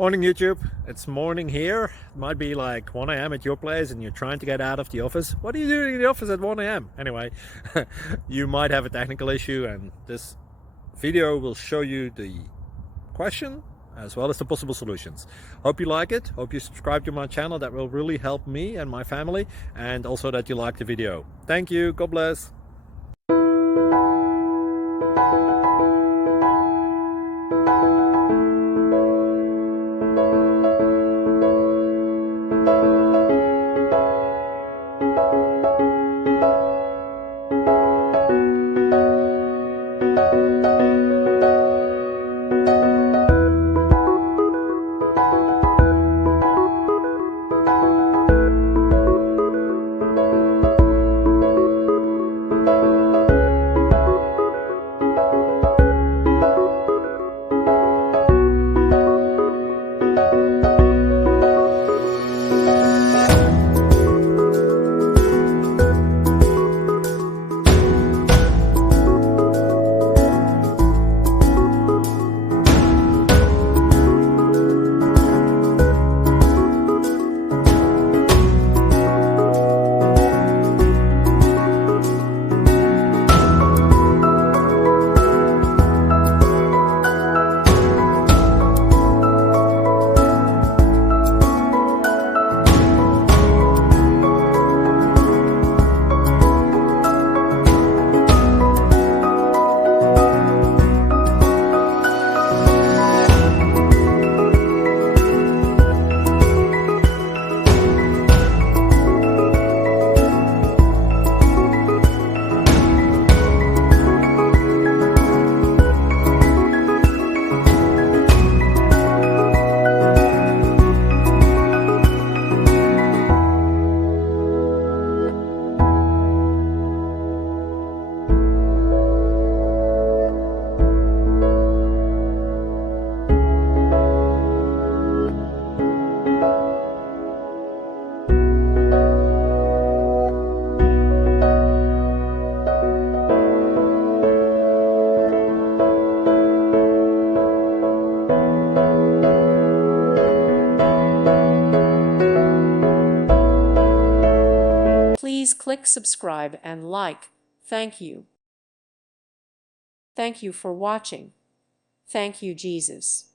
Morning YouTube, it's morning here. It might be like 1 a.m. at your place and you're trying to get out of the office. What are you doing in the office at 1 a.m.? Anyway, you might have a technical issue and this video will show you the question as well as the possible solutions. Hope you like it, hope you subscribe to my channel. That will really help me and my family, and also that you like the video. Thank you, God bless. Please click subscribe and like. Thank you. Thank you for watching. Thank you, Jesus.